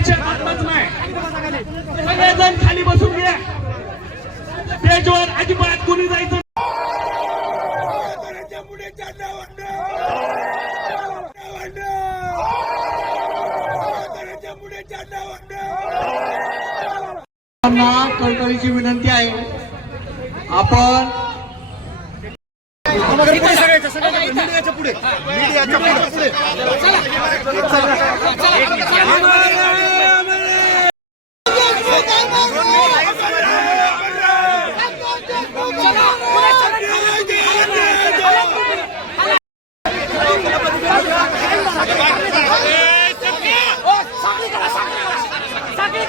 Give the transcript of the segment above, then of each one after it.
विषय महत्त्वाचा नाही. सगळेजण खाली बसून घ्या. स्टेजवर अजिबात कुणी जायचं कळकळीची विनंती आहे. आपण वगैरे पुढे सगळ्याच्या पुढे, मीडियाच्या पुढे. पुढे. पुढे.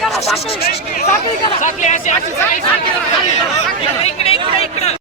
करा साखळी. करा. साखळी अशी अशी साखळी करा साखळी करा. इकडे इकडे इकडे.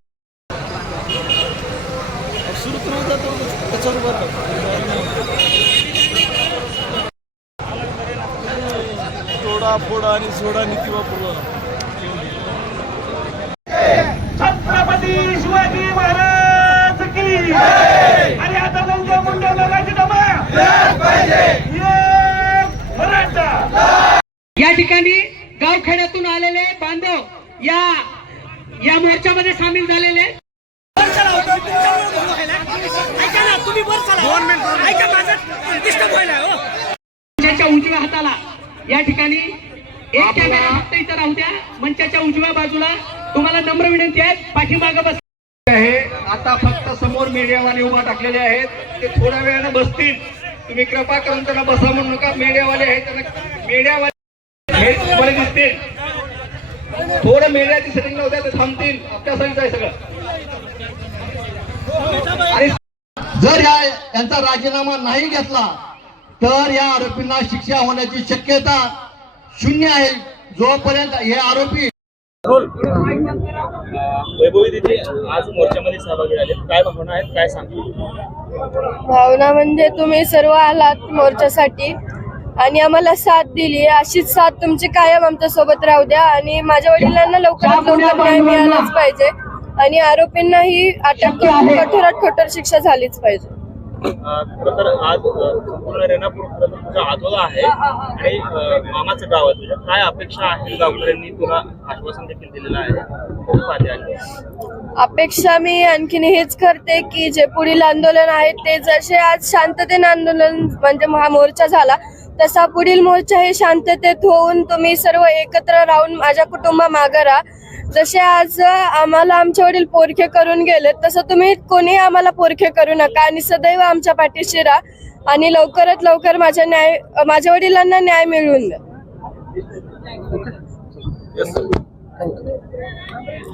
सोडा फोडा आणि सोडा नीती वापरला छत्रपती शिवाजी महाराज की आणि आता नंतर मुंडे एक मराठा. या ठिकाणी गावखेड्यातून आलेले बांधव या या मोर्चामध्ये सामील झालेले मंचाच्या उजव्या हाताला. या ठिकाणी एक कॅमेरा फक्त इथं राहू द्या. मंचाच्या उजव्या बाजूला तुम्हाला नम्र विनंती आहे पाठीमागं बस. आहे आता फक्त समोर मीडियावाले उभा टाकलेले आहेत. ते थोड्या वेळाने बसतील. तुम्ही कृपा करून त्यांना बसा म्हणू नका. मीडियावाले आहेत त्यांना मीडियावाले हे तुम्हाला दिसतील. थोडं मीडियाची सेटिंग नव्हत्या ते थांबतील. आपल्यासाठीच आहे सगळं. आणि जर या यांचा राजीनामा नाही घेतला तर या आरोपींना शिक्षा होण्याची शक्यता शून्य आहे. जोपर्यंत हे आरोपी वैभवी तिथे आज मोर्चामध्ये सहभागी झाले. काय भावना आहेत? काय सांगतील भावना म्हणजे तुम्ही सर्व आलात मोर्चासाठी आणि आम्हाला साथ दिली अशीच साथ तुमची कायम आमच्यासोबत राहू द्या आणि माझ्या वडिलांना लवकरात लवकर न्याय मिळालाच पाहिजे आणि आरोपींनाही अटक कठोरात कठोर शिक्षा झालीच पाहिजे. खरं तर आज संपूर्ण रेणापूर खरं तर तुझा आजोबा आहे आणि मामाचं गाव आहे तुझ्या. काय अपेक्षा आहे गावकऱ्यांनी तुला आश्वासन देखील दिलेलं आहे? आहे अपेक्षा मी आणखीन हेच करते की जे पुढील आंदोलन आहे ते जसे आज शांततेने आंदोलन म्हणजे हा मोर्चा झाला तसा पुढील मोर्चा हे शांततेत होऊन तुम्ही सर्व एकत्र राहून माझ्या कुटुंबा मागं राहा. जसे आज आम्हाला आमचे वडील पोरखे करून गेले तसं तुम्ही कोणी आम्हाला पोरखे करू नका आणि सदैव आमच्या पाठीशी राहा आणि लवकरात लवकर माझ्या न्याय माझ्या वडिलांना न्याय मिळवून द्या.